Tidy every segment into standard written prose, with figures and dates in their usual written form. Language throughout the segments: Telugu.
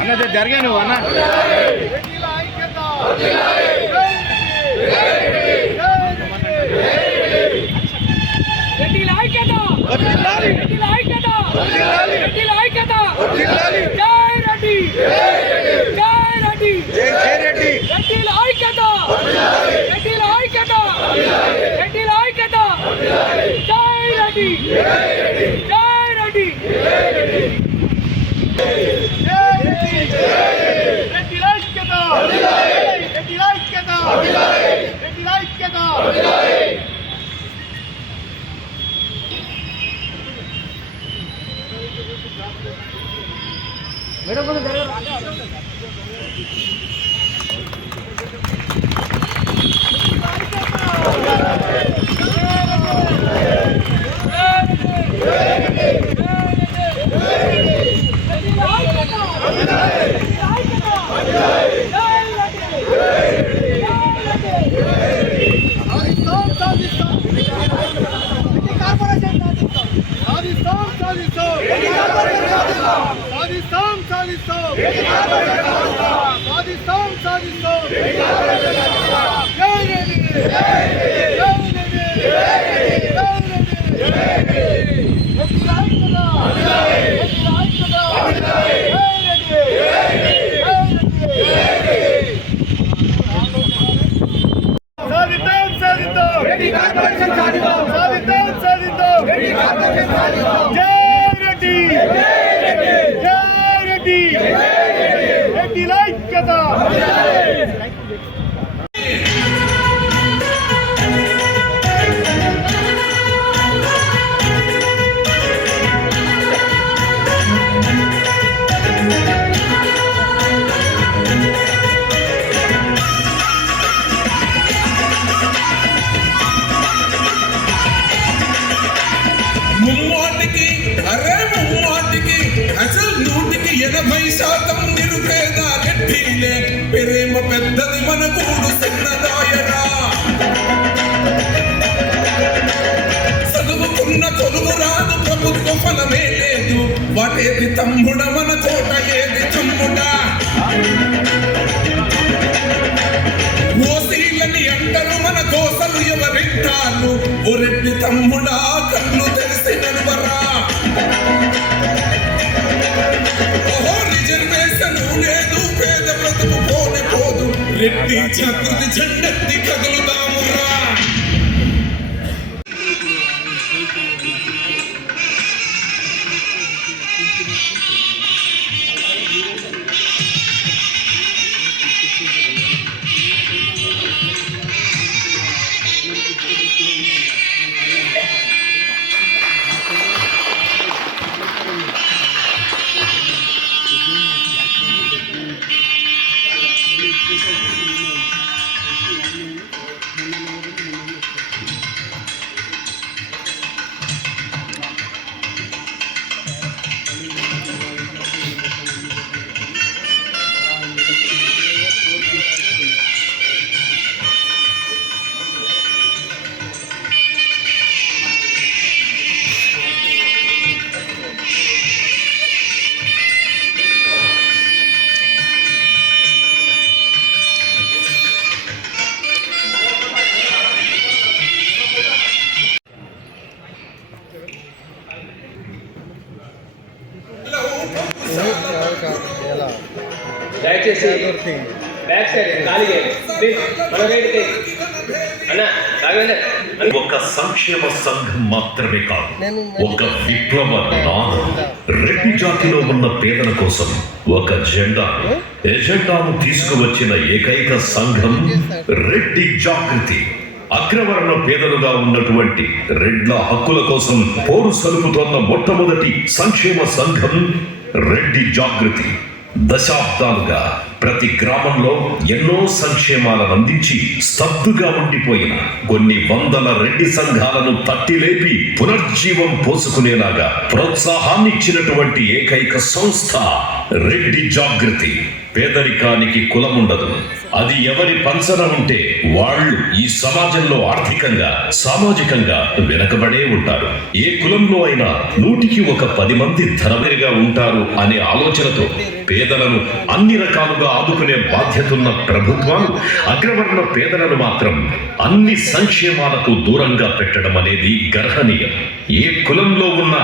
అన్న జరిగా నువ్వు అన్న ప్రేమ పెద్దది మన కూడు చిన్నదాయరా చదువుకున్న కొలువు రాదు ప్రభుత్వ ఫలమే లేదు వాటేది తమ్ముడ మన కోట ఏది తమ్ముడా ఓసీలని అంటారు మన కోసలు ఎవరింటారు ఒరెడ్డి తమ్ముడా కన్ను తెరిసి నడువరా రెడ్డి జాగృతి జెండెత్తి కదులుదామురా దయచేసి బ్యాక్ సైడ్ ఖాళీ ఒక సంక్షేమ సంఘం మాత్రమే కాదు, ఒక విప్లవ నాదం. రెడ్డి జాతిలో ఉన్న పేదల కోసం ఒక ఎజెండాను తీసుకువచ్చిన ఏకైక సంఘం రెడ్డి జాగృతి. అగ్రవర్ణ పేదలుగా ఉన్నటువంటి రెడ్ల హక్కుల కోసం పోరు సలుపుతోన్న మొట్టమొదటి సంక్షేమ సంఘం రెడ్డి జాగృతి. దశాబ్దాలుగా ప్రతి గ్రామంలో ఎన్నో సంక్షేమాలను అందించి స్తబ్దుగా ఉండిపోయిన కొన్ని వందల రెడ్డి సంఘాలను తట్టిలేపి పునర్జీవం పోసుకునేలాగా ప్రోత్సాహాన్ని ఇచ్చినటువంటి ఏకైక సంస్థ రెడ్డి జాగృతి. పేదరికానికి కులముండదు. అది ఎవరి పంచన ఉంటే వాళ్ళు ఈ సమాజంలో ఆర్థికంగా సామాజికంగా వెనకబడే ఉంటారు. ఏ కులంలో అయినా 100కి 10 మంది ధనవరిగా ఉంటారు అనే ఆలోచనతో పేదలను అన్ని రకాలుగా ఆదుకునే బాధ్యతున్న ప్రభుత్వాలు అగ్రవర్ణ పేదలను మాత్రం అన్ని సంక్షేమాలకు దూరంగా పెట్టడం అనేది గర్హనీయం. ఏ కులంలో ఉన్న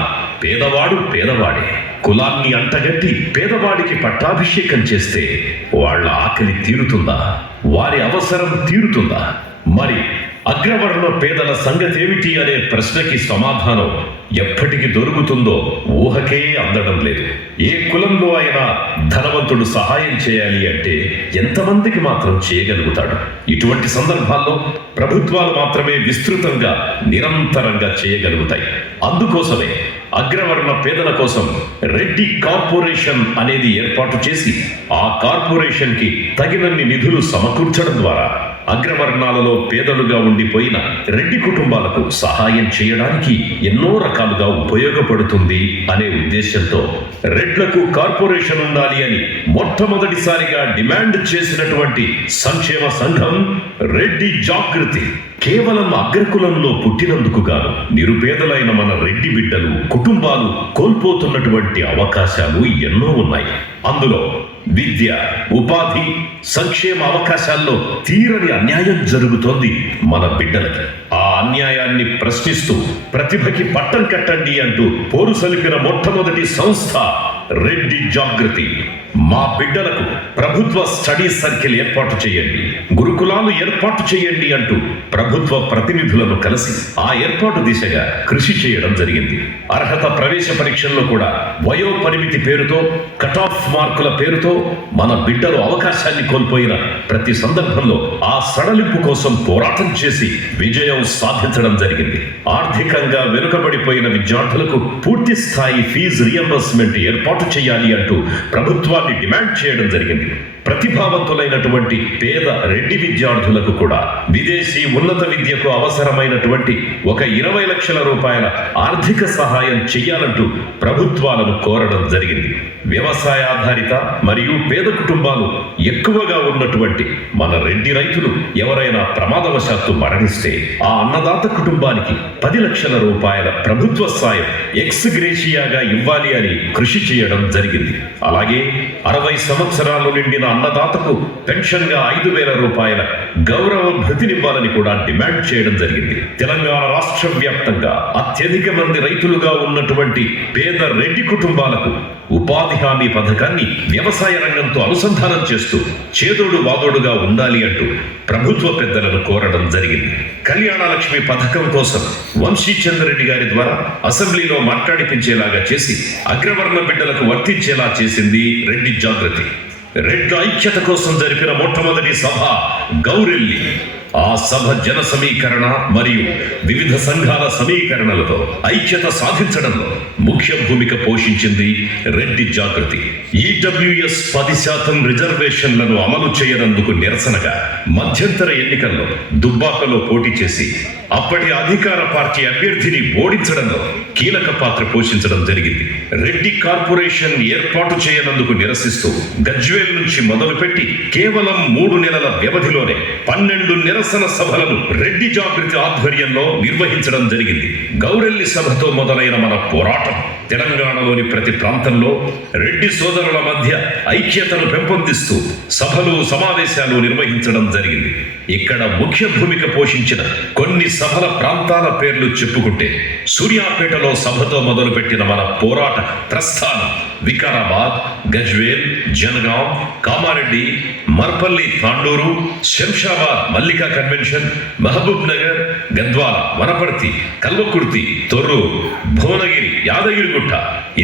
పేదవాడు పేదవాడే. కులాన్ని అంటగట్టి పేదవాడికి పట్టాభిషేకం చేస్తే వాళ్ళ ఆకలి తీరుతుందా? వారి అవసరం తీరుతుందా? మరి అగ్రవర్ణ పేదల సంగతేమిటి అనే ప్రశ్నకి సమాధానం ఎప్పటికి దొరుకుతుందో ఊహకే అందడం లేదు. ఏ కులంలో అయినా ధనవంతుడు సహాయం చేయాలి అంటే ఎంతమందికి మాత్రం చేయగలుగుతాడు? ఇటువంటి సందర్భాల్లో ప్రభుత్వాలు మాత్రమే విస్తృతంగా నిరంతరంగా చేయగలుగుతాయి. అందుకోసమే అగ్రవర్ణ పేదల కోసం రెడ్డి కార్పొరేషన్ అనేది ఏర్పాటు చేసి ఆ కార్పొరేషన్ కి తగినన్ని నిధులు సమకూర్చడం ద్వారా అగ్రవర్ణాలలో పేదలుగా ఉండిపోయిన రెడ్డి కుటుంబాలకు సహాయం చేయడానికి ఎన్నో రకాలుగా ఉపయోగపడుతుంది అనే ఉద్దేశంతో రెడ్లకు కార్పొరేషన్ ఉండాలి అని మొట్టమొదటిసారిగా డిమాండ్ చేసినటువంటి సంక్షేమ సంఘం రెడ్డి జాగృతి. కేవలం అగ్రకులంలో పుట్టినందుకు గాను నిరుపేదలైన మన రెడ్డి బిడ్డలు కుటుంబాలు కోల్పోతున్నటువంటి అవకాశాలు ఎన్నో ఉన్నాయి. అందులో విద్య, ఉపాధి, సంక్షేమ అవకాశాల్లో తీరని అన్యాయం జరుగుతోంది మన బిడ్డలకి. ఆ అన్యాయాన్ని ప్రశ్నిస్తూ ప్రతిభకి పట్టం కట్టండి అంటూ పోరు సలిపిన మొట్టమొదటి సంస్థ రెడ్డి జాగృతి. మా బిడ్డలకు ప్రభుత్వ స్టడీ సర్కిల్ ఏర్పాటు చేయండి, గురుకులాలు ఏర్పాటు చేయండి అంటూ ప్రభుత్వ ప్రతినిధులను కలిసి ఆ ఏర్పాటు దిశగా కృషి చేయడం జరిగింది. అర్హత ప్రవేశ పరీక్షల్లో కూడా వయో పరిమితి పేరుతో, కట్ ఆఫ్ మార్కుల పేరుతో మన బిడ్డలు అవకాశాన్ని కోల్పోయిన ప్రతి సందర్భంలో ఆ సడలింపు కోసం పోరాటం చేసి విజయం సాధించడం జరిగింది. ఆర్థికంగా వెనుకబడిపోయిన విద్యార్థులకు పూర్తి స్థాయి ఫీజు రియంబర్స్మెంట్ ఏర్పాటు చేయాలి అంటూ ప్రభుత్వాన్ని డిమాండ్ చేయడం జరిగింది. ప్రతిభావంతులైనటువంటి పేద రెడ్డి విద్యార్థులకు కూడా విదేశీ ఉన్నత విద్యకు అవసరమైనటువంటి 20 లక్షల రూపాయల ఆర్థిక సహాయం చేయాలంటూ ప్రభుత్వాలను కోరడం జరిగింది. వ్యవసాయ ఆధారిత మరియు పేద కుటుంబాలు ఎక్కువగా ఉన్నటువంటి మన రెడ్డి రైతులు ఎవరైనా ప్రమాదవశాత్తు మరణిస్తే ఆ అన్నదాత కుటుంబానికి 10 లక్షల రూపాయల ప్రభుత్వ సాయం ఎక్స్ గ్రేషియాగా ఇవ్వాలి అని కృషి చేయడం జరిగింది. అలాగే 60 సంవత్సరాలు నిండిన అన్నదాతకు పెన్షన్ గా 5,000 రూపాయల గౌరవ భృతినివ్వాలని కూడా డిమాండ్ చేయడం జరిగింది. తెలంగాణ రాష్ట్ర వ్యాప్తంగా అత్యధిక మంది రైతులుగా ఉన్నటువంటి పేద రెడ్డి కుటుంబాలకు ఉపాధి హామీ పథకాన్ని వ్యవసాయ రంగంతో అనుసంధానం చేస్తూ చేదోడు వాదోడుగా ఉండాలి అంటూ ప్రభుత్వ పెద్దలను కోరడం జరిగింది. కళ్యాణ లక్ష్మి పథకం కోసం వంశీచంద్రరెడ్డి గారి ద్వారా అసెంబ్లీలో మాట్లాడిపించేలాగా చేసి అగ్రవర్ణ బిడ్డలకు వర్తించేలా చేసింది రెడ్డి జాగృతి. రెడ్ల ఐక్యత కోసం జరిపిన మొట్టమొదటి సభ గౌరెల్లి. ఆ సభ జన సమీకరణ మరియు వివిధ సంఘాల సమీకరణలతో ఐక్యత సాధించడంలో ముఖ్య భూమిక పోషించింది రెడ్డి జాగృతి. ఈడబ్ల్యూఎస్ 10% రిజర్వేషన్లను అమలు చేయనందుకు నిరసనగా మధ్యంతర ఎన్నికల్లో దుబ్బాకలో పోటీ చేసి అప్పటి అధికార పార్టీ అభ్యర్థిని ఓడించడంలో కీలక పాత్ర పోషించడం జరిగింది. రెడ్డి కార్పొరేషన్ ఏర్పాటు చేయనందుకు నిరసిస్తూ గజ్వేల్ నుంచి మొదలుపెట్టి కేవలం 3 నెలల వ్యవధిలోనే 12 నిరసన సభలను రెడ్డి జాగృతి ఆధ్వర్యంలో నిర్వహించడం జరిగింది. గౌరెల్లి సభతో మొదలైన మన పోరాటం తెలంగాణలోని ప్రతి ప్రాంతంలో రెడ్డి సోదరుల మధ్య ఐక్యతను పెంపొందిస్తూ సభలు సమావేశాలు నిర్వహించడం జరిగింది. ఇక్కడ ముఖ్య భూమిక పోషించిన కొన్ని సభల ప్రాంతాల పేర్లు చెప్పుకుంటే సూర్యాపేటలో సభతో మొదలుపెట్టిన మన పోరాట ప్రస్థానం వికారాబాద్, గజ్వేల్, జనగాం, కామారెడ్డి, మర్పల్లి, తాండూరు, శంషాబాద్ మల్లికా కన్వెన్షన్, మహబూబ్ నగర్, గద్వాల, వనపర్తి, కల్వకుర్తి, తొర్రూరు, భువనగిరి, యాదగిరిగుట్ట,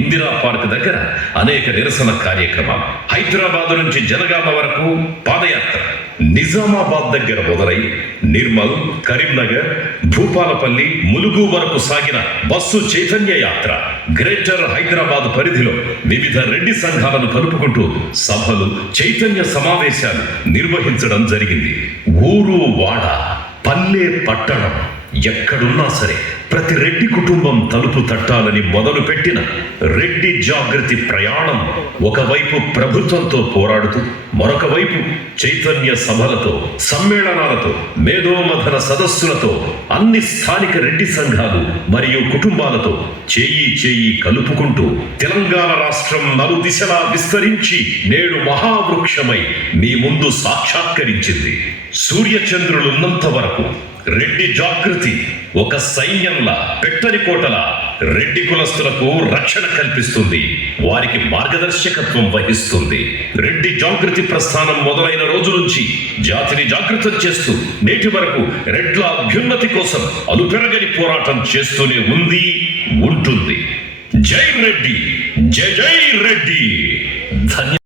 ఇందిరా పార్క్ దగ్గర అనేక నిరసన కార్యక్రమాలు. హైదరాబాద్ నుంచి జనగామ వరకు పాదయాత్ర. నిజామాబాద్ దగ్గర మొదలై నిర్మల్, కరీంనగర్, భూపాలపల్లి, ములుగు వరకు సాగిన బస్సు చైతన్య యాత్ర. గ్రేటర్ హైదరాబాద్ పరిధిలో వివిధ రెడ్డి సంఘాలను కలుపుకుంటూ సభలు, చైతన్య సమావేశాలు నిర్వహించడం జరిగింది. ఊరు వాడ, పల్లె పట్టణం, ఎక్కడున్నా సరే ప్రతి రెడ్డి కుటుంబం తలుపు తట్టాలని మొదలుపెట్టిన రెడ్డి జాగృతి ప్రయాణం ఒకవైపు ప్రభుత్వంతో పోరాడుతూ మరొక వైపు చైతన్య సభలతో సమ్మేళనాలతో మేధోమథన సదస్సులతో అన్ని స్థానిక రెడ్డి సంఘాలు మరియు కుటుంబాలతో చేయి కలుపుకుంటూ తెలంగాణ రాష్ట్రం నలుదిశలా విస్తరించి నేడు మహావృక్షమై మీ ముందు సాక్షాత్కరించింది. సూర్యచంద్రులున్నంత వరకు రెడ్డి జాగృతి ఒక సైన్యంలా పెట్టని కోటలా రెడ్డి కులస్తులకు రక్షణ కల్పిస్తుంది, వారికి మార్గదర్శకత్వం వహిస్తుంది. రెడ్డి జాగృతి ప్రస్థానం మొదలైన రోజు నుంచి జాతిని జాగృతం చేస్తూ నేటి వరకు రెడ్ల అభ్యున్నతి కోసం అలుపెరగని పోరాటం చేస్తూనే ఉంది, ఉంటుంది. జై రెడ్డి, జై జై రెడ్డి. ధన్య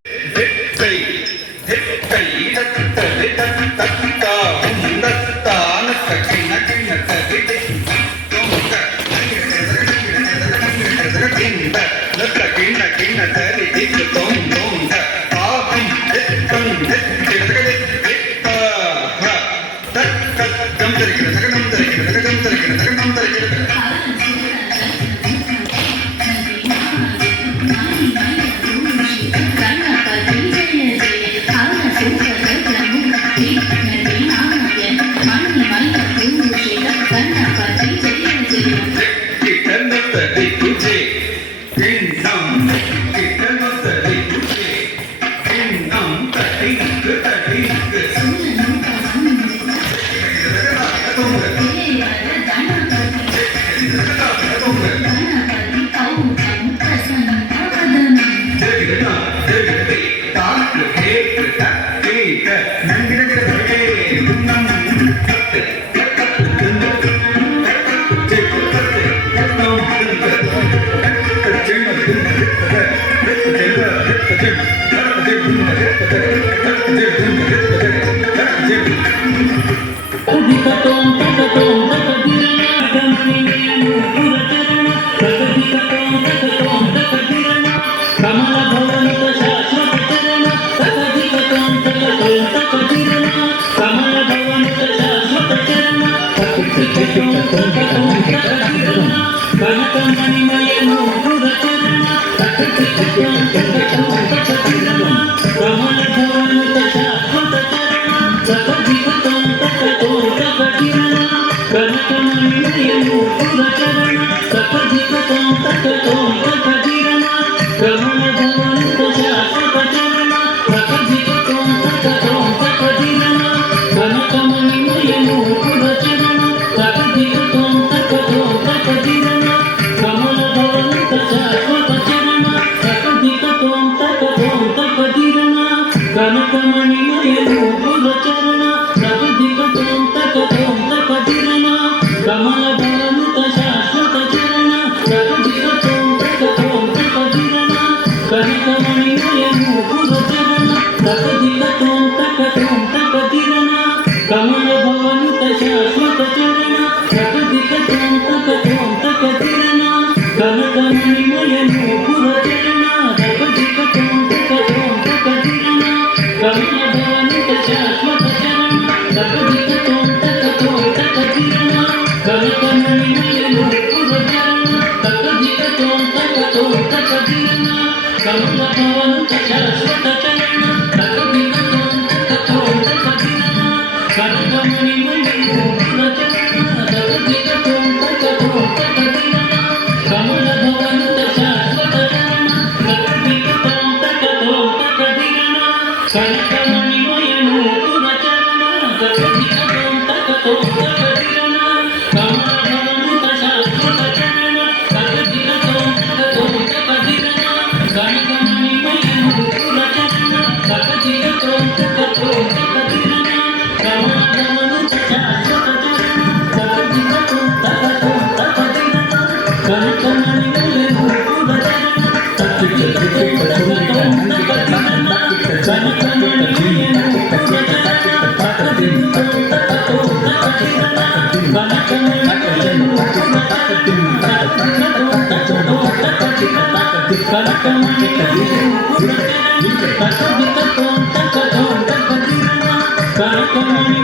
కనకమణి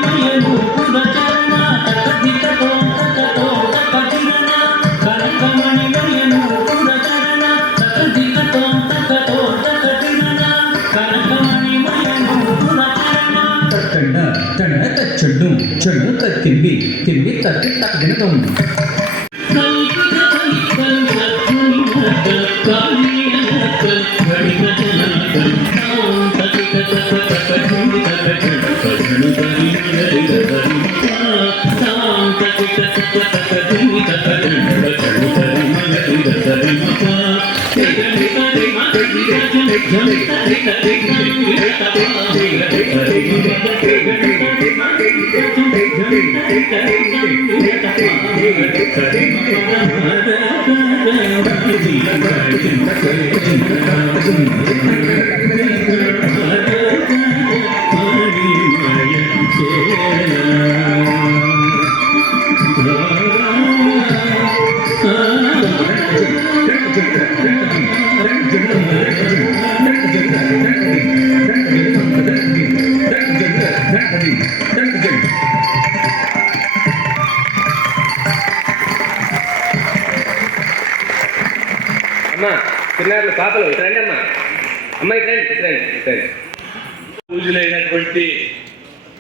చెడు చెడు తిండి తిండి తట్టి తగ్గిన అమ్మా చిన్నారులు పాపలు రండి అమ్మా అమ్మ రండి పూజలైనటువంటి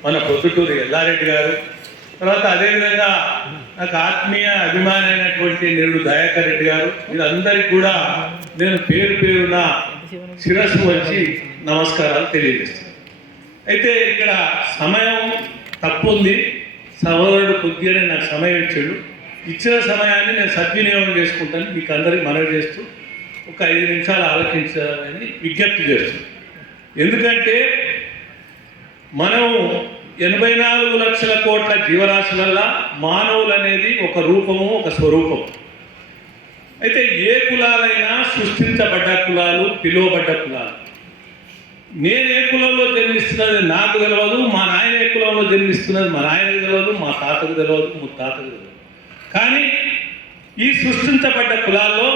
మన పొద్దుటూరు ఎల్లారెడ్డి గారు, తర్వాత అదేవిధంగా నాకు ఆత్మీయ అభిమాని అయినటువంటి నేడు దయాకర్ రెడ్డి గారు, వీళ్ళందరికీ కూడా నేను పేరు పేరున శిరస్సు వచ్చి నమస్కారాలు తెలియజేస్తాను. అయితే ఇక్కడ సమయం తప్పు ఉంది, సహోదరుడు కొద్దిగానే నాకు సమయం ఇచ్చిన సమయాన్ని నేను సద్వినియోగం చేసుకుంటాను. మీకు అందరికీ మనవి చేస్తూ ఒక 5 నిమిషాలు ఆలోచించాలని విజ్ఞప్తి చేస్తున్నాను. ఎందుకంటే మనం 84 లక్షల కోట్ల జీవరాశులల్లా మానవులు అనేది ఒక రూపము, ఒక స్వరూపం. అయితే ఏ కులాలైనా సృష్టించబడ్డ కులాలు, పిలువబడ్డ కులాలు. నేను ఏ కులంలో జన్మిస్తున్నది నాకు తెలియదు, మా నాయన ఏ కులంలో జన్మిస్తున్నది మా నాయనకు తెలియదు, మా తాతకు తెలియదు, ముత్తాతకు తెలియదు. కానీ ఈ సృష్టించబడ్డ కులాల్లో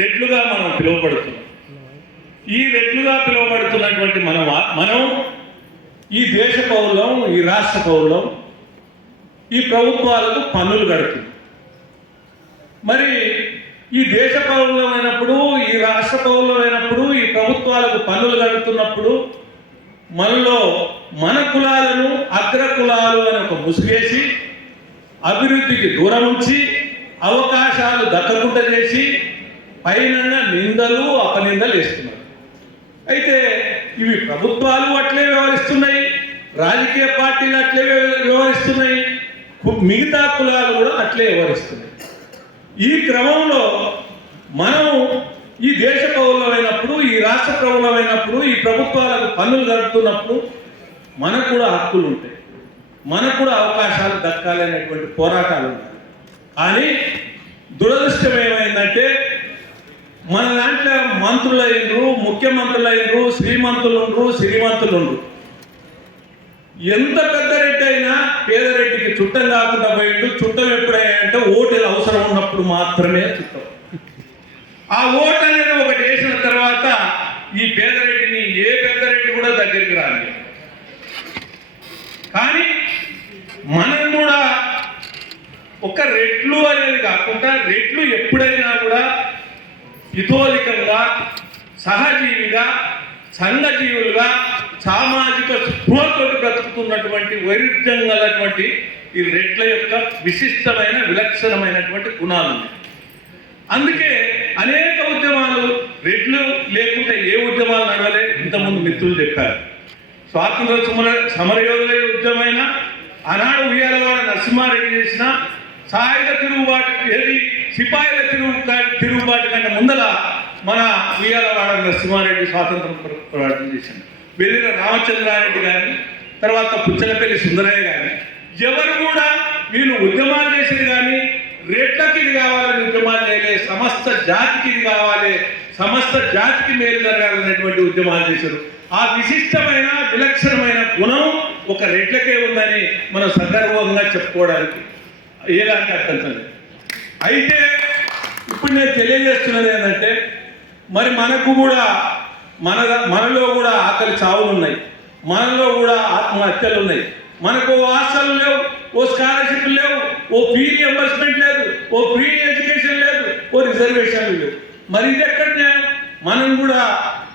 రెడ్లుగా మనం పిలువబడుతున్నాం. ఈ రెడ్లుగా పిలువబడుతున్నటువంటి మనం ఈ దేశ పౌరులం, ఈ రాష్ట్ర పౌరులం, ఈ ప్రభుత్వాలకు పన్నులు కడుతుంది. మరి ఈ దేశ పౌరులమైనప్పుడు, ఈ రాష్ట్ర పౌరులమైనప్పుడు, ఈ ప్రభుత్వాలకు పన్నులు కడుతున్నప్పుడు మనలో మన కులాలను అగ్ర కులాలు అని ఒక ముసిగేసి అభివృద్ధికి దూరం ఉంచి అవకాశాలు దక్కకుండా చేసి పైన నిందలు అపనిందలు వేస్తున్నారు. అయితే ఇవి ప్రభుత్వాలు అట్లే వ్యవహరిస్తున్నాయి, రాజకీయ పార్టీలు అట్లే వ్యవహరిస్తున్నాయి, మిగతా కులాలు కూడా అట్లే వ్యవహరిస్తున్నాయి. ఈ క్రమంలో మనం ఈ దేశ పౌరులమైనప్పుడు, ఈ రాష్ట్ర పౌరులమైనప్పుడు, ఈ ప్రభుత్వాలకు పన్నులు కడుతున్నప్పుడు మనకు కూడా హక్కులు ఉంటాయి, మనకు కూడా అవకాశాలు దక్కాలి అనేటువంటి పోరాటాలు ఉన్నాయి. కానీ దురదృష్టం ఏమైందంటే మన దాంట్లో మంత్రులు అయినరు, ముఖ్యమంత్రులు అయినరు, శ్రీమంతులు ఉండరు, శ్రీమంతులు ఉండరు. ఎంత పెద్ద రెడ్డి అయినా పేదరెడ్డికి చుట్టం కాకుండా పోయిండు. చుట్టం ఎప్పుడైనా ఓటులు అవసరం ఉన్నప్పుడు మాత్రమే చుట్టం. ఆ ఓటు అనేది ఒకటి వేసిన తర్వాత ఈ పేదరెడ్డిని ఏ పెద్దరెడ్డి కూడా దగ్గరికి రాలి. కానీ మనం కూడా ఒక రెట్లు అనేది కాకుండా రెట్లు ఎప్పుడైనా కూడా హితోలికంగా, సహజీవిగా, సంఘజీవులుగా, సామాజిక స్పృహతో బ్రతుకుతున్నటువంటి వైరుధ్యం గలటువంటి ఈ రెట్ల యొక్క విశిష్టమైన విలక్షణమైనటువంటి గుణాలు ఉన్నాయి. అందుకే అనేక ఉద్యమాలు రెట్లు లేకుంటే ఏ ఉద్యమాలు నడవలే. ఇంతకుముందు మిత్రులు చెప్పారు. స్వాతంత్ర సమరయోధుల ఉద్యమైన, ఆనాడు ఉయ్యాలవాడ నరసింహారెడ్డి చేసిన సాయుధ తిరుగుబాటు, ఏది సిపాయిల తిరుగుబాటు కంటే ముందల మన ఉయ్యాలవాడ నరసింహారెడ్డి స్వాతంత్రం పోరాటం చేశాడు. వెల్లిన రామచంద్రారెడ్డి కానీ, తర్వాత పుచ్చలపల్లి సుందరయ్య కానీ, ఎవరు కూడా వీళ్ళు ఉద్యమాలు చేసేది కానీ రెట్లకి ఇది కావాలని ఉద్యమాలు చేయలే. సమస్త జాతికి ఇది కావాలి, సమస్త జాతికి మేలు జరగాలనేటువంటి ఉద్యమాలు చేశారు. ఆ విశిష్టమైన విలక్షణమైన గుణం ఒక రెట్లకే ఉందని మనం సందర్భంగా చెప్పుకోవడానికి ఎలాంటి అర్థం లేదు. అయితే ఇప్పుడు నేను తెలియజేస్తున్నది ఏంటంటే, మరి మనకు కూడా మనలో కూడా ఆకలి చావులు ఉన్నాయి, మనలో కూడా ఆత్మహత్యలు ఉన్నాయి. మనకు ఓ హాస్టల్ లేవు, ఓ స్కాలర్షిప్ లేవు, ఓ ఫీ రియంబర్స్మెంట్ లేదు, ఓ ఫ్రీ ఎడ్యుకేషన్ లేదు, ఓ రిజర్వేషన్లు లేవు. మరి ఇది ఎక్కడ న్యాయం? మనం కూడా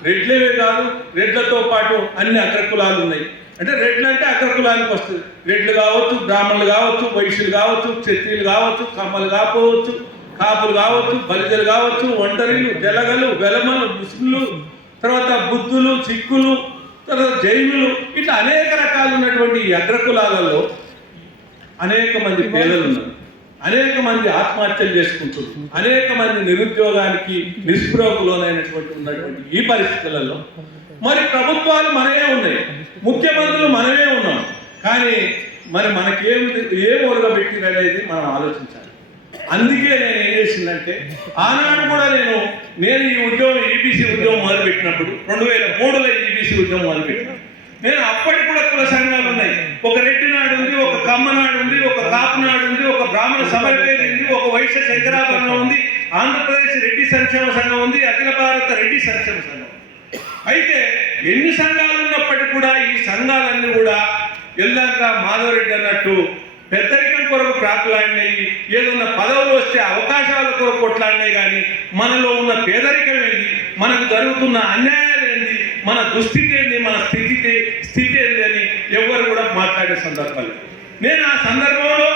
రెడ్లవే కాదు, రెడ్లతో పాటు అన్ని అగ్రకులాలు ఉన్నాయి. అంటే రెడ్లు అంటే అగ్రకులానికి వస్తుంది. రెడ్లు కావచ్చు, బ్రాహ్మణులు కావచ్చు, వైశ్యులు కావచ్చు, క్షత్రియులు కావచ్చు, కమ్మలు కావచ్చు, కాపులు కావచ్చు, బలిజలు కావచ్చు, ఒంటరిలు, తెలగలు, వెలమలు, ముస్లింలు, తర్వాత బుద్ధులు, సిక్కులు, తర్వాత జైనులు, ఇట్లా అనేక రకాలు ఉన్నటువంటి ఈ అగ్రకులాలలో అనేక మంది పేదలు ఉన్నారు, అనేక మంది ఆత్మహత్యలు చేసుకుంటున్నారు, అనేక మంది నిరుద్యోగానికి నిస్పృహకులోనైనటువంటి ఉన్నటువంటి ఈ పరిస్థితులలో మరి ప్రభుత్వాలు మనమే ఉన్నాయి, ముఖ్యమంత్రులు మనమే ఉన్నాం. కానీ మరి ఏం ఒరగబెట్టింది అనేది మనం ఆలోచించాలి. అందుకే నేను ఏం చేసిందంటే ఆనాడు కూడా నేను ఈ ఉద్యోగం ఈబీసీ ఉద్యోగం మొదలుపెట్టినప్పుడు 2003లో ఈబీసీ ఉద్యోగం మొదలుపెట్టిన నేను అప్పటికి కూడా కుల సంఘాలు ఉన్నాయి. ఒక రెడ్డి నాడు ఉంది, ఒక కమ్మ నాడు ఉంది, ఒక కాపు నాడు ఉంది, ఒక బ్రాహ్మణ సభపేరు ఉంది, ఒక వైశ్య శంకరాభరణం ఉంది, ఆంధ్రప్రదేశ్ రెడ్డి సంక్షేమ సంఘం ఉంది, అఖిల భారత రెడ్డి సంక్షేమ సంఘం. అయితే ఎన్ని సంఘాలు ఉన్నప్పటికీ కూడా ఈ సంఘాలన్నీ కూడా ఎల్లాక మాధవరెడ్డి అన్నట్టు పెద్దరికం కొరకు ప్రాకులాడినాయి, ఏదన్నా పదవులు వస్తే అవకాశాల కొరకు కొట్లాడినాయి. కానీ మనలో ఉన్న పేదరికం ఏంటి, మనకు జరుగుతున్న అన్యాయాలు ఏంటి, మన దుస్థితి ఏంటి, మన స్థితి ఏంటి అని ఎవరు కూడా మాట్లాడే సందర్భాలు. నేను ఆ సందర్భంలో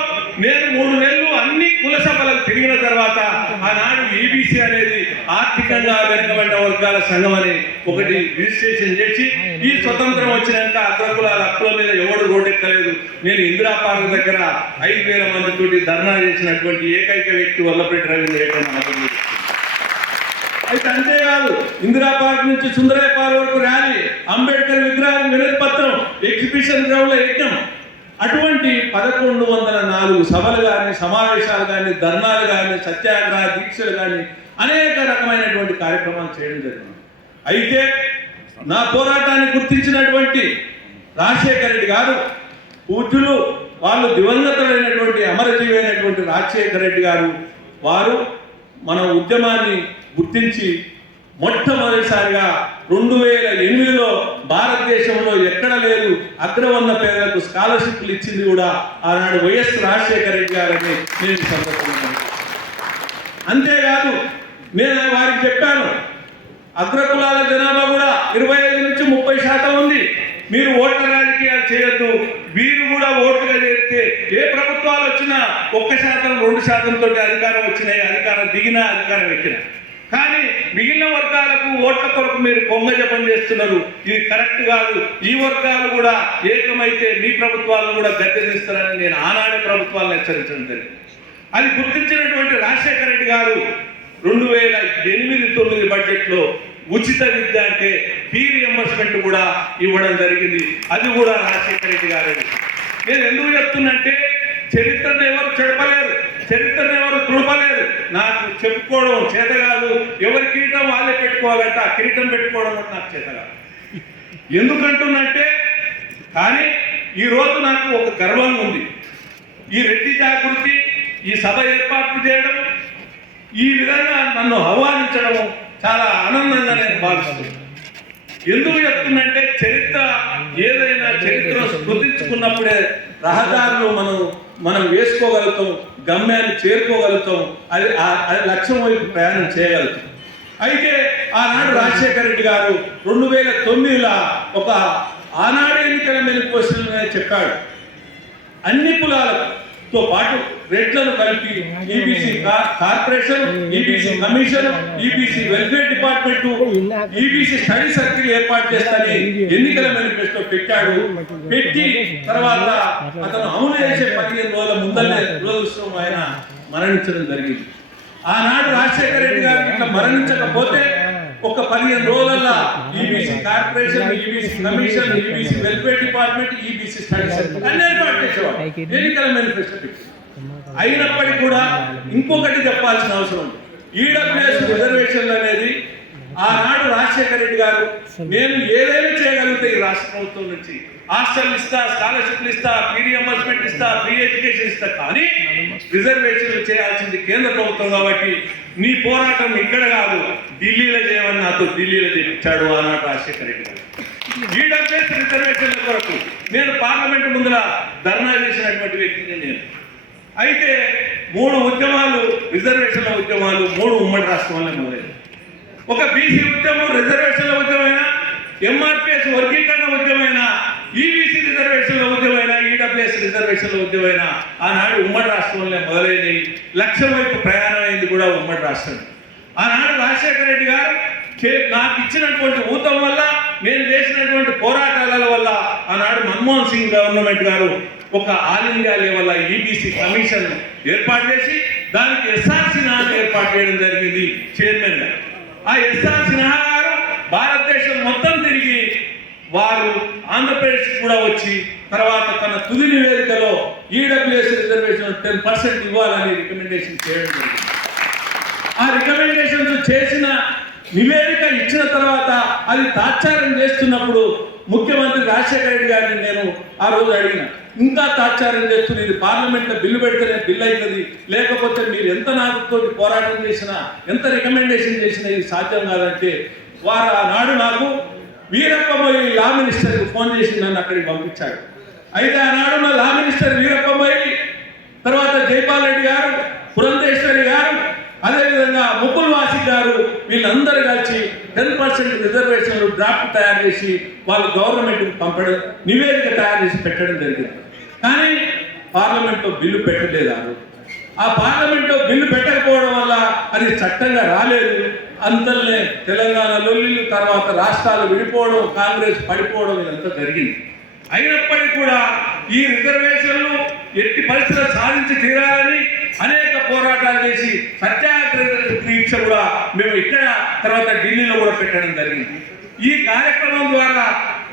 3 నెలలు అన్ని కుల సభలకు తిరిగిన తర్వాత ఆనాడు ఈబీసీ అనేది ఆర్థికంగా వెనుకబడ్డ వర్గాల సంఘం అని ఒకటి రిజిస్ట్రేషన్ చేసి ఈ స్వతంత్రం వచ్చినాక అగ్రకులాల హక్కుల మీద ఎవడు రోడ్డెక్కలేదు. నేను ఇందిరా పార్క్ దగ్గర 5,000 మందితోటి ధర్నా చేసినటువంటి ఏకైక వ్యక్తి వల్లపరెడ్డి రవీంద్ర రెడ్డి. అయితే అంతేకాదు, ఇందిరా పార్క్ నుంచి సుందరయ్య పార్క్ వరకు ర్యాలీ, అంబేద్కర్ విగ్రహానికి వినతి పత్రం, ఎగ్జిబిషన్ గ్రౌండ్లో యజ్ఞం, అటువంటి 1104 సభలు కానీ, సమావేశాలు కానీ, ధర్నాలు కానీ, సత్యాగ్రహ దీక్షలు కానీ అనేక రకమైనటువంటి కార్యక్రమాలు చేయడం జరిగింది. అయితే నా పోరాటాన్ని గుర్తించినటువంటి రాజశేఖర రెడ్డి గారు, పూజ్యులు, వాళ్ళు దివంగతులైనటువంటి అమరజీవి అయినటువంటి రాజశేఖర రెడ్డి గారు, వారు మన ఉద్యమాన్ని గుర్తించి మొట్టమొదటిసారిగా 2008లో భారతదేశంలో ఎక్కడ లేదు అగ్రవర్ణ పేదలకు స్కాలర్షిప్లు ఇచ్చింది కూడా ఆనాడు వైఎస్ రాజశేఖర రెడ్డి గారని నేను సందర్భంగా. అంతేకాదు, నేను వారికి చెప్పాను, అగ్రకులాల జనాభా కూడా 25 నుంచి 30% ఉంది, మీరు ఓట్ల రాజకీయాలు చేయొద్దు, వీరు కూడా ఓట్లుగా చేస్తే ఏ ప్రభుత్వాలు వచ్చినా 1%, 2% తోటి అధికారం వచ్చినాయి, అధికారం దిగినా అధికారం ఎక్కినా. కానీ మిగిలిన వర్గాలకు ఓట్ల కొరకు మీరు కొంగ జపం చేస్తున్నారు, ఇది కరెక్ట్ కాదు. ఈ వర్గాలు కూడా ఏకమైతే మీ ప్రభుత్వాలను కూడా గద్దెదిస్తారని నేను ఆనాడే ప్రభుత్వాలను హెచ్చరించడం జరిగింది. అది గుర్తించినటువంటి రాజశేఖర రెడ్డి గారు 2008-9 బడ్జెట్లో ఉచిత విద్య అంటే ఫీ రియంబర్స్మెంట్ కూడా ఇవ్వడం జరిగింది. అది కూడా రాజశేఖర రెడ్డి గారు. నేను ఎందుకు చెప్తున్నంటే చరిత్రను ఎవరు చెడపలేరు, చరిత్రను ఎవరు తుడపలేరు. నాకు చెప్పుకోవడం చేత కాదు, ఎవరి కిరీటం వాళ్ళే పెట్టుకోవాలంటే ఆ కిరీటం పెట్టుకోవడం కూడా నాకు చేత కాదు. ఎందుకంటున్నంటే కానీ ఈరోజు నాకు ఒక గర్వం ఉంది. ఈ రెడ్డి జాగృతి, ఈ సభ ఏర్పాటు చేయడం, ఈ విధంగా నన్ను ఆహ్వానించడం చాలా ఆనందంగా నేను భావిస్తున్నాను. ఎందుకు చెప్తున్నంటే చరిత్ర ఏదైనా చరిత్రను స్మృతించుకున్నప్పుడే రహదారులు మనం వేసుకోగలుగుతాం, గమ్యాన్ని చేరుకోగలుగుతాం, అది లక్ష్యం వైపు ప్రయాణం చేయగలుగుతాం. అయితే ఆనాడు రాజశేఖర రెడ్డి గారు 2009లో ఒక ఆనాడు ఎన్నికల మేనిఫెస్టోలో చెప్పాడు, అన్ని కులాలతో పాటు రెడ్లను కలిపి EBC corporation, EBC commission, EBC welfare department, EBC study circle ఏర్పాటు చేస్తానని ఎన్నికల మేనిఫెస్టో పెట్టాడు. పెట్టి తర్వాత అతను అమలు చేసే 15 రోజుల ముందరే దురదృష్టం ఆయన మరణించడం జరిగింది. ఆనాడు రాజశేఖర రెడ్డి గారు ఇట్లా మరణించకపోతే ఒక 15 రోజుల EBC corporation, EBC commission, EBC welfare department, EBC study circle అన్ని ఏర్పాటు చేసేవాడు ఎన్నికల మేనిఫెస్టో పెట్టి. అయినప్పటికీ కూడా ఇంకొకటి చెప్పాల్సిన అవసరం ఉంది. ఈడబ్ల్యూఎస్ రిజర్వేషన్లు అనేది ఆనాడు రాజశేఖర రెడ్డి గారు నేను ఏదైనా చేయగలిగితే ఈ రాష్ట్ర ప్రభుత్వం నుంచి హాస్టల్ ఇస్తా, స్కాలర్షిప్లు ఇస్తా, ఫీ రియంబర్స్మెంట్ ఇస్తా, ఫ్రీ ఎడ్యుకేషన్ ఇస్తా, కానీ రిజర్వేషన్లు చేయాల్సింది కేంద్ర ప్రభుత్వం కాబట్టి నీ పోరాటం ఇక్కడ కాదు ఢిల్లీలో చేయమని నాతో ఢిల్లీలో చేయించాడు ఆనాడు రాజశేఖర రెడ్డి గారు. ఈడబ్ల్యూఎస్ రిజర్వేషన్ల కొరకు నేను పార్లమెంట్ ముందర ధర్నా చేసినటువంటి వ్యక్తిని నేను. అయితే 3 ఉద్యమాలు, రిజర్వేషన్ల ఉద్యమాలు 3 ఉమ్మడి రాష్ట్రంలో మొదలైనవి. ఒక బీసీ ఉద్యమం రిజర్వేషన్ల ఉద్యమైనా, ఎంఆర్పిఎస్ వర్గీకరణ ఉద్యమైనా, ఈబీసీ రిజర్వేషన్ల ఉద్యమైనా, ఈడబ్ల్యూఎస్ రిజర్వేషన్ల ఉద్యమైనా ఆనాడు ఉమ్మడి రాష్ట్రంలో మొదలైనవి. లక్ష్యం వైపు ప్రయాణం అయింది కూడా ఉమ్మడి రాష్ట్రం. ఆనాడు రాజశేఖర రెడ్డి గారు నాకు ఇచ్చినటువంటి ఊతం వల్ల, నేను చేసినటువంటి పోరాటాల వల్ల ఆనాడు మన్మోహన్ సింగ్ గవర్నమెంట్ గారు ఒక all India level EBC commission ఏర్పాటు చేసి దానికి ఎస్ఆర్ సిన్హాను ఏర్పాటు చేయడం జరిగింది చైర్మన్ గా. ఆ ఎస్ఆర్ సిన్హా గారు భారతదేశం మొత్తం తిరిగి వారు ఆంధ్రప్రదేశ్ కూడా వచ్చి తర్వాత తన తుది నివేదికలో ఈడబ్ల్యూఎస్ రిజర్వేషన్ 10% ఇవ్వాలని రికమెండేషన్ చేయడం జరిగింది. ఆ రికమెండేషన్స్ చేసిన నివేదిక ఇచ్చిన తర్వాత అది తాత్సారం చేస్తున్నప్పుడు ముఖ్యమంత్రి రాజశేఖర రెడ్డి గారిని నేను ఆ రోజు అడిగిన, ఇంకా తాత్సారం చేస్తుంది, ఇది పార్లమెంట్లో బిల్లు పెడితేనే బిల్లు అవుతుంది, లేకపోతే మీరు ఎంత నాతో పోరాటం చేసినా, ఎంత రికమెండేషన్ చేసినా ఇది సాధ్యం కాదంటే, వారు ఆనాడు నాకు వీరప్ప మొయిలీ లా మినిస్టర్కి ఫోన్ చేసి నన్ను అక్కడికి పంపించాడు. అయితే ఆనాడు నా లా మినిస్టర్ వీరప్ప మొయిలీ, తర్వాత జైపాల్ రెడ్డి గారు, పురంధేశ్వరి గారు, అదేవిధంగా ముకుల్ వాసిక్ గారు, వీళ్ళందరూ కలిసి 10% రిజర్వేషన్లు డ్రాఫ్ట్ తయారు చేసి వాళ్ళు గవర్నమెంట్కి పంపడం, నివేదిక తయారు చేసి పెట్టడం జరిగింది. కానీ పార్లమెంట్లో బిల్లు పెట్టలేదు. ఆ పార్లమెంట్లో బిల్లు పెట్టకపోవడం వల్ల అది చట్టంగా రాలేదు. అంతలోనే తెలంగాణ లొల్లిలు, తర్వాత రాష్ట్రాలు విడిపోవడం, కాంగ్రెస్ పడిపోవడం ఇదంతా జరిగింది. అయినప్పటికీ కూడా ఈ రిజర్వేషన్లు ఎట్టి పరిస్థితులు సాధించి తీరాలని అనేక పోరాటాలు చేసి సత్యాగ్రహ దీక్ష కూడా మేము ఇక్కడ తర్వాత ఢిల్లీలో కూడా పెట్టడం జరిగింది. ఈ కార్యక్రమం ద్వారా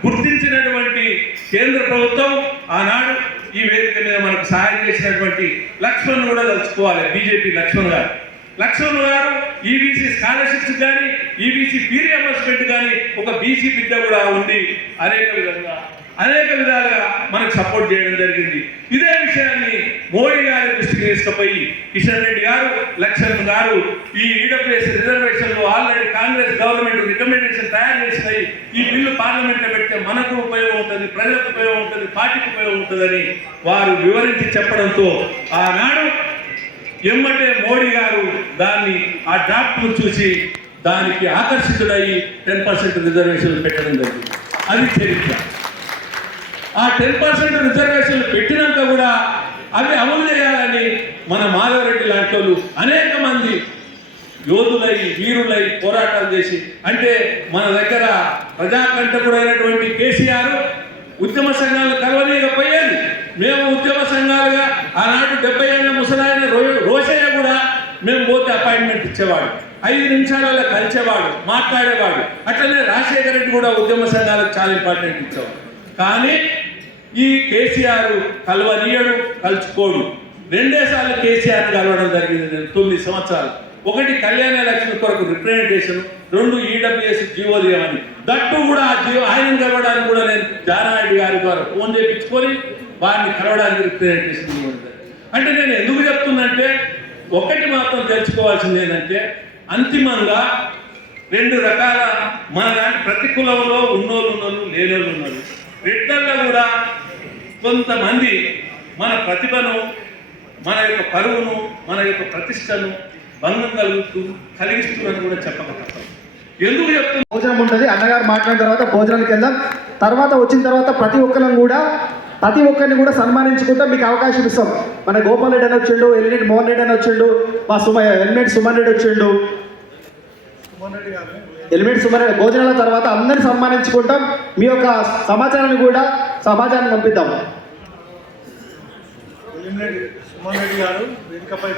గుర్తించినటువంటి కేంద్ర ప్రభుత్వం ఆనాడు ఈ వేదిక మీద మనకు సహాయం చేసినటువంటి లక్ష్మణ్ కూడా తలుచుకోవాలి. బీజేపీ లక్ష్మణ్ గారు ఈబీసీ స్కాలర్షిప్స్ కానీ, ఈబీసీ ఫీ రియంబర్స్మెంట్ కానీ ఒక బీసీ బిడ్డ కూడా ఉండి అనేక విధాలుగా మనకు సపోర్ట్ చేయడం జరిగింది. ఇదే విషయాన్ని మోడీ గారి దృష్టికి తీసుకుపోయి కిషన్ రెడ్డి గారు, లక్ష్మణ్ గారు ఈ ఈడబ్ల్యూఎస్ రిజర్వేషన్లో ఆల్రెడీ కాంగ్రెస్ గవర్నమెంట్ రికమెండేషన్ తయారు చేసినాయి, ఈ బిల్లు పార్లమెంట్లో పెడితే మనకు ఉపయోగం ఉంటుంది, ప్రజలకు ఉపయోగం ఉంటుంది, పార్టీకి ఉపయోగం ఉంటుందని వారు వివరించి చెప్పడంతో ఆనాడు ఎమ్మటే మోడీ గారు దాన్ని ఆ డ్రాఫ్ట్ను చూసి దానికి ఆకర్షితుడయి 10% రిజర్వేషన్లు పెట్టడం జరిగింది. అది చరిత్ర. ఆ 10% రిజర్వేషన్లు పెట్టినాక కూడా అవి అమలు చేయాలని మన మాధవరెడ్డి లాంటి వాళ్ళు అనేక మంది యోధులై, వీరులై పోరాటాలు చేసి, అంటే మన దగ్గర ప్రజాకంటకుడైనటువంటి కేసీఆర్ ఉద్యమ సంఘాలను కలవనీయకపోయేది. మేము ఉద్యమ సంఘాలుగా ఆనాడు 70 ఏళ్ళ ముసలాయన రోషయ్య కూడా మేము పోతే అపాయింట్మెంట్ ఇచ్చేవాడు, 5 నిమిషాలలో కలిసేవాడు, మాట్లాడేవాడు. అట్లనే రాజశేఖర రెడ్డి కూడా ఉద్యమ సంఘాలకు చాలా ఇంపార్టెంట్ ఇచ్చేవాడు. కానీ ఈ కేసీఆర్ కలవనీయడు, కలుసుకోడు. 2 సార్లు కేసీఆర్ కలవడం జరిగింది నేను 9 సంవత్సరాలు. 1 కళ్యాణ లక్ష్మి కొరకు రిప్రజెంటేషన్, 2 ఈడబ్ల్యూఎస్ జీవోదయం అని. దట్టు కూడా ఆ ఆయన కలవడానికి కూడా నేను జానారెడ్డి గారి ద్వారా ఫోన్ చేయించుకొని వారిని కలవడానికి రిప్రజెంటేషన్ ఇవ్వడం. అంటే నేను ఎందుకు చెప్తున్నంటే, ఒకటి మాత్రం తెలుసుకోవాల్సింది ఏంటంటే, అంతిమంగా 2 రకాల మన దాంట్లో ప్రతి కులంలో ఉన్నోళ్ళు ఉన్నారు, లేనోళ్ళు ఉన్నారు. రెడ్డల్లో కూడా కొంతమంది మన ప్రతిభను, మన యొక్క పరువును, మన యొక్క ప్రతిష్టను భంగం కలిగిస్తున్నది కూడా చెప్పక తప్పదు. ఎందుకు చెప్తున్నా, భోజనం ఉంటుంది. అన్నగారు మాట్లాడిన తర్వాత భోజనానికి వెళ్దాం. తర్వాత వచ్చిన తర్వాత ప్రతి ఒక్కరిని కూడా సన్మానించుకుంటాం. మీకు అవకాశం ఇస్తాం. మన గోపాల్ రెడ్డి అని వచ్చిండు, ఎల్మినేట్ మోహన్ రెడ్డి అని వచ్చిండు, మా ఎల్మినేట్ సుమన్ రెడ్డి వచ్చిండు. ఎలిమెంట్ సుమారు భోజనాల తర్వాత అందరిని సన్మానించుకుంటాం. మీ యొక్క సమాచారాన్ని కూడా సమాజాన్ని పంపిద్దాం. సుమన్ రెడ్డి గారు వేదికపై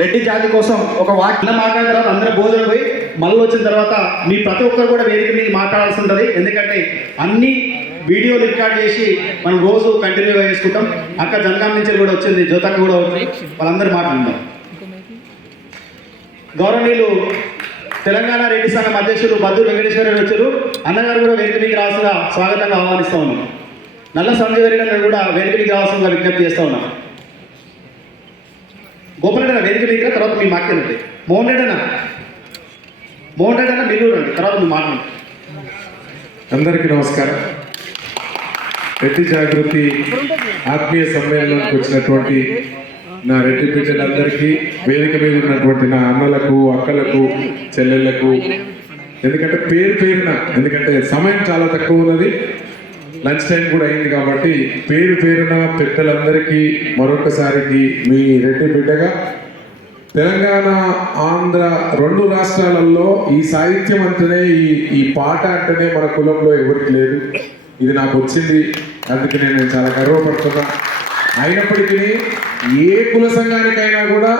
రెడ్డి జాతి కోసం ఒక వాక్యం మాట్లాడిన తర్వాత అందరూ భోజనం పోయి మళ్ళీ వచ్చిన తర్వాత మీ ప్రతి ఒక్కరు కూడా వేదిక మీద మాట్లాడాల్సి ఉంటుంది. ఎందుకంటే అన్ని వీడియోలు రికార్డ్ చేసి మనం రోజు కంటిన్యూగా చేసుకుంటాం. అక్కడ జనగాం నుంచి కూడా వచ్చింది, జ్యోతక్క కూడా వాళ్ళందరూ మాట్లాడుతాం. గౌరవనీయులు తెలంగాణ రెడ్డి సంఘం అధ్యక్షులు బద్దూరు వెంకటేశ్వర రెడ్డి వచ్చారు. అన్నగారు కూడా వేదిక మీకు రావాల్సిన స్వాగతంగా ఆహ్వానిస్తూ ఉన్నాం. నల్ల సంజయ్ రెడ్డి కూడా వేదిక మీకు రావాల్సిందిగా విజ్ఞప్తి చేస్తూ ఉన్నాం. గోపాల్ రెడ్డి వేదిక దగ్గర తర్వాత మీ మాట్లాడండి. మోహన్ రెడ్డి మోహన్ రెడ్డి అన్న మీరు రండి, తర్వాత నువ్వు మాట్లాడు. అందరికీ నమస్కారం. రెడ్డి జాగృతి ఆత్మీయ సమ్మేళనానికి వచ్చినటువంటి నా రెడ్డి బిడ్డలందరికీ, వేదిక మీద ఉన్నటువంటి నా అన్నలకు, అక్కలకు, చెల్లెళ్లకు, ఎందుకంటే పేరున, ఎందుకంటే సమయం చాలా తక్కువ ఉన్నది, లంచ్ టైం కూడా అయింది కాబట్టి పేరున పెద్దలందరికీ మరొకసారికి మీ రెడ్డి బిడ్డగా తెలంగాణ, ఆంధ్ర 2 రాష్ట్రాలలో ఈ సాహిత్యం అంటేనే, ఈ పాట అంటేనే మన కులంలో ఎవరికి లేదు. ఇది నాకు వచ్చింది, అందుకే నేను చాలా గర్వపడుతున్నా. అయినప్పటికీ ఏ కుల సంఘానికైనా కూడా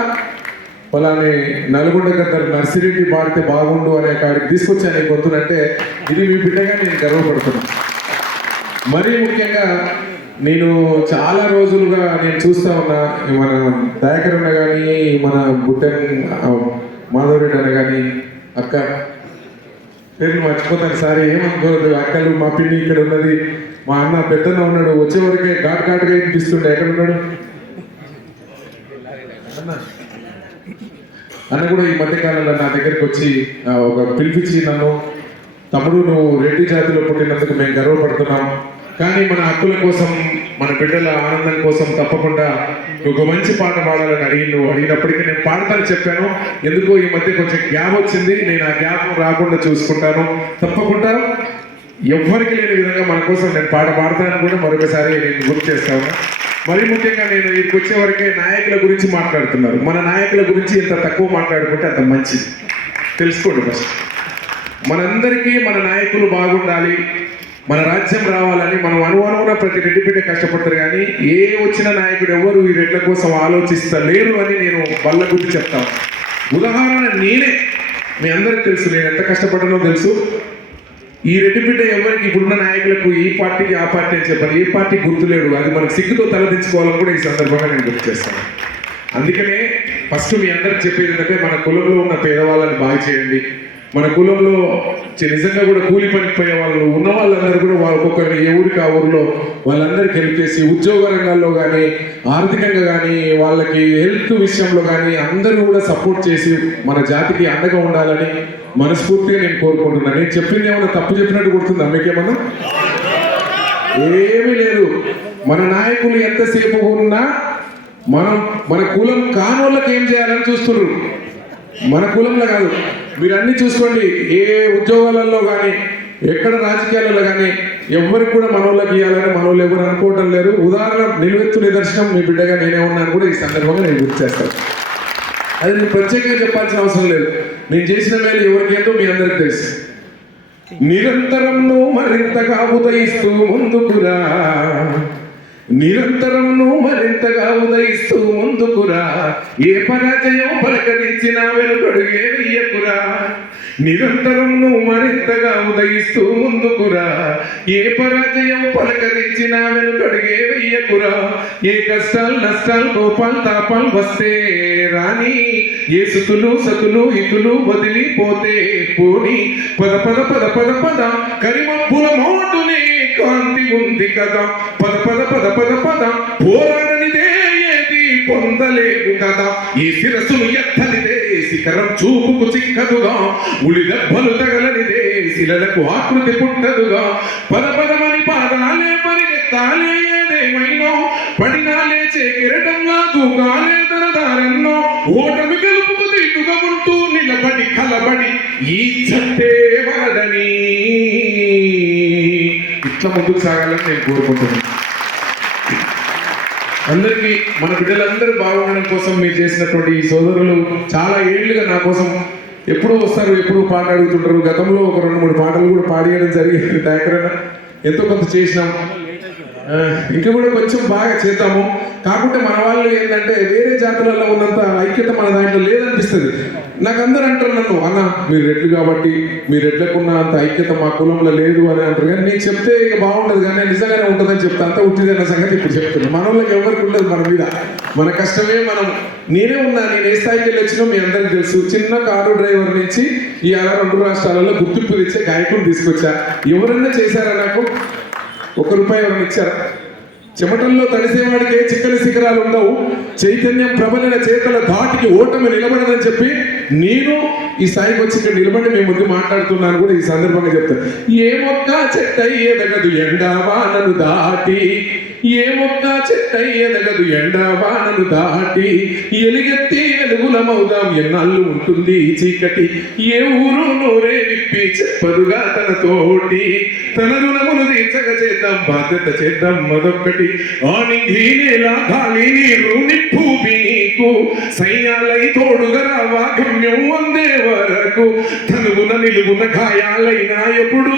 ఫలాని నల్గొండ గద్దరు నర్సిరెడ్డి పాడితే బాగుండు అనే కాడికి తీసుకొచ్చాను ఈ గొంతునంటే ఇది మీ బిడ్డగా నేను గర్వపడుతున్నాను. మరీ ముఖ్యంగా నేను చాలా రోజులుగా నేను చూస్తా ఉన్నా, మన దయాకర్ అన్న కానీ, మన బుట్టన్ మాధవరెడ్డి అన్న కానీ, అక్క పేరు మర్చిపోతాను సార్, ఏమనుకోవద్దు, అక్కలు మా పిన్ని ఇక్కడ ఉన్నది, మా అన్న పెద్దన్న ఉన్నాడు, వచ్చేవరకే ఘాటుగా వినిపిస్తుండే. ఎక్కడ ఉన్నాడు అన్న కూడా ఈ మధ్యకాలంలో నా దగ్గరికి వచ్చి ఒక పిలిపించి నన్ను, తమ్ముడు నువ్వు రెడ్డి జాతిలో పుట్టినందుకు మేము గర్వపడుతున్నాం, కానీ మన హక్కుల కోసం, మన బిడ్డల ఆనందం కోసం తప్పకుండా ఒక మంచి పాట పాడాలని అడిగినప్పటికీ నేను పాడతాను చెప్పాను. ఎందుకో ఈ మధ్య కొంచెం గ్యాప్ వచ్చింది, నేను ఆ గ్యాప్ రాకుండా చూసుకుంటాను. తప్పకుండా ఎవ్వరికి లేని విధంగా మన కోసం నేను పాట పాడతానని కూడా మరొకసారి నేను గుర్తు చేస్తాను. మరీ ముఖ్యంగా నేను ఇక్కడికి వచ్చే వరకే నాయకుల గురించి మాట్లాడుతున్నారు. మన నాయకుల గురించి ఎంత తక్కువ మాట్లాడుకుంటే అంత మంచిది, తెలుసుకోండి. ఫస్ట్ మనందరికీ మన నాయకులు బాగుండాలి, మన రాజ్యం రావాలని మనం అనువనువున ప్రతి రెడ్డి బిడ్డ కష్టపడతారు, కానీ ఏ వచ్చిన నాయకుడు ఎవరు ఈ రెడ్ల కోసం ఆలోచిస్తలేరు అని నేను బల్ల గుర్తు చెప్తాను. ఉదాహరణ నేనే, మీ అందరికి తెలుసు నేను ఎంత కష్టపడ్డానో తెలుసు. ఈ రెడ్డి బిడ్డ ఎవరికి ఇప్పుడున్న నాయకులకు ఈ పార్టీకి ఆ పార్టీ అని చెప్పాలి, ఏ పార్టీ గుర్తులేడు, అది మనకు సిగ్గుతో తలదించుకోవాలని కూడా ఈ సందర్భంగా నేను గుర్తు చేస్తాను. అందుకనే ఫస్ట్ మీ అందరికి చెప్పేది ఏంటంటే, మన కులంలో ఉన్న పేదవాళ్ళని బాగా చేయండి. మన కులంలో నిజంగా కూడా కూలి పనికి పోయే వాళ్ళు ఉన్న వాళ్ళందరూ కూడా ఒక్కొక్కరిని ఏ ఊరికి ఆ ఊరిలో వాళ్ళందరికీ హెల్ప్ చేసి, ఉద్యోగ రంగాల్లో కానీ, ఆర్థికంగా కానీ, వాళ్ళకి హెల్త్ విషయంలో కానీ అందరూ కూడా సపోర్ట్ చేసి మన జాతికి అండగా ఉండాలని మనస్ఫూర్తిగా నేను కోరుకుంటున్నాను. నేను చెప్పింది ఏమన్నా తప్పు చెప్పినట్టు గుర్తుందా మీకేమన్నా? ఏమీ లేదు. మన నాయకులు ఎంతసేపు ఉన్నా మన కులం కానోళ్ళకి ఏం చేయాలని చూస్తున్నారు, మన కులంలో కాదు. మీరు అన్ని చూసుకోండి, ఏ ఉద్యోగాలలో కానీ, ఎక్కడ రాజకీయాలలో కానీ ఎవరికి కూడా మనోళ్ళకి ఇవ్వాలని మనోళ్ళు ఎవరు అనుకోవటం లేరు. ఉదాహరణ నిలువెత్తు నిదర్శనం మీ బిడ్డగా నేనే ఉన్నాను కూడా ఈ సందర్భంగా నేను గుర్తు చేస్తాను. అది నేను ప్రత్యేకంగా చెప్పాల్సిన అవసరం లేదు. నేను చేసిన మేలు ఎవరికి ఏంటో మీ అందరికి తెలుసు. నిరంతరం నువ్వు మరింతగా ఉదయిస్తూ ముందుకురా, నిరంతరం నువ్వు మరింతగా ఉదయిస్తూ ముందుకురా, ఏ పరాజయం పలకరించినా వెనుకడుగే వెయ్యకురా. నిరంతరం నువ్వు మరింతగా ఉదయిస్తూ ముందుకురా, ఏ పరాజయం పలకరించినా వెనుకడుగే వెయ్యకురా. ఏ కష్టాలు నష్టాలు కోపాలు తాపాలు వస్తే రాని, ఏ సుతులు సతులు ఇతులు వదిలిపోతే పోని, పద పద పద పద పద కరిమబ్బుల మోటునే కాంతి ఉంది కదా, పద పద పద పద పద పోరాడనిదే ఏది పొందలేవు కదా. ఈ శిరస్సును ఎత్తనిదే శిఖరం చూపుకు చిక్కదుగా, ఉలి దెబ్బలు తగలనిదే శిలలకు ఆకృతి పుట్టదుగా. పద పదమని పాదాలే పరిగెత్తాలే ఏదేమైనో, పడినాలే చేకిరటంలా దూకాలే తరదారెన్నో. ఓటమి గెలుపుకు తీటుగా ఉంటూ నిలబడి కలబడి ఈ జట్టే వరదని ఇట్లా ముందుకు సాగాలని నేను కోరుకుంటున్నాను. అందరికీ మన బిడ్డలందరూ బాగుండడం కోసం మీరు చేసినటువంటి ఈ సోదరులు చాలా ఏళ్ళుగా నా కోసం ఎప్పుడూ వస్తారు, ఎప్పుడూ పాట అడుగుతుంటారు. గతంలో ఒక 2-3 పాటలు కూడా పాడేయడం జరిగింది. దయాకరణ ఎంతో కొంత చేసినాం, ఇంకా కూడా కొంచెం బాగా చేద్దాము. కాకుంటే మన వాళ్ళు ఏంటంటే వేరే జాతులలో ఉన్నంత ఐక్యత మన దాంట్లో లేదనిపిస్తుంది. నాకు అందరూ అంటారు నన్ను, అన్న మీరు రెడ్లు కాబట్టి మీ రెడ్లకున్న అంత ఐక్యత మా కులంలో లేదు అని అంటారు. కానీ నేను చెప్తే ఇక బాగుండదు, కానీ నిజంగానే ఉంటుందని చెప్తా. అంతా ఉట్టిదన్న సంగతి ఇప్పుడు చెప్తున్నాను. మన వాళ్ళకి ఎవరికి ఉండదు మన మీద, మన కష్టమే మనం. నేనే ఉన్నా, నేను ఏ స్థాయికి వెళ్ళి వచ్చినా మీ అందరికీ తెలుసు. చిన్న కారు డ్రైవర్ నుంచి ఇవాళ 2 రాష్ట్రాలలో గుర్తింపు తెచ్చే గాయకుడు తీసుకొచ్చా. ఎవరన్నా చేశారా నాకు? ₹1 ఎవరైనా ఇచ్చారా? చెమటల్లో తడిసేవాడికే చిక్కని శిఖరాలు ఉండవు, చైతన్యం ప్రబలిన చేతల ధాటికి ఓటమి నిలబడదని చెప్పి నేను ఈ స్థాయికి వచ్చి ఇక్కడ నిలబడి మేము ముందు మాట్లాడుతున్నాను కూడా ఈ సందర్భంగా చెప్తాను. ఏ మొక్క చెట్ట ఎదగదు ఎండావానను దాటి, ఏ మొక్క చెట్ట ఎదగదు ఎండావానను దాటి, ఎలుగెత్తి వెలుగులమవుదాం ఎన్నాళ్ళు ఉంటుంది ఈ చీకటి, ఏ ఊరు నోరే విప్పి చెప్పదుగా తన తోటి, తన రుణమును తీర్చక చేద్దాం బాధ్యత చేద్దాం మదొక్కటి, ఆనింగి నేల గాలి నీరు నిప్పూపి నీకు సైన్యాలై తోడుగా రావా గమ్యం అందే వరకు, తనువున నిలువున గాయాలైనా ఎప్పుడు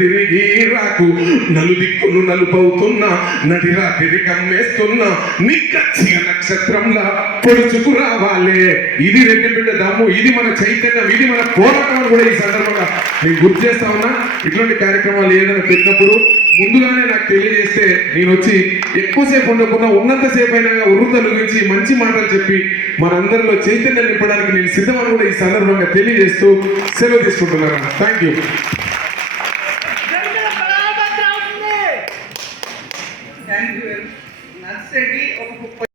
తిరిగి రాకు, నలుదిక్కులు నలుపవుతున్నా నడి రాత్రి కమ్మేస్తున్నా నిక్కచ్చిన నక్షత్రంలా పొడుచుకు రావాలే. ఇది రెడ్డి బిడ్డ దమ్ము, ఇది మన చైతన్యం, ఇది మన పోరాటం కూడా ఈ సందర్భంగా నేను గుర్తు చేస్తా ఉన్నా. ఇట్లాంటి కార్యక్రమాలు ఏదైనా పెట్టినప్పుడు ముందుగానే నాకు తెలియజేస్తే నేను వచ్చి ఎక్కువసేపు ఉండకుండా ఉన్నంతసేపు అయినా ఉర్రుతల గురించి మంచి మాటలు చెప్పి మనందరిలో చైతన్యం నింపడానికి నేను సిద్ధమని కూడా ఈ సందర్భంగా తెలియజేస్తూ సెలవు తీసుకుంటున్నాను. Thank you. Thank you. Narsireddy ఒక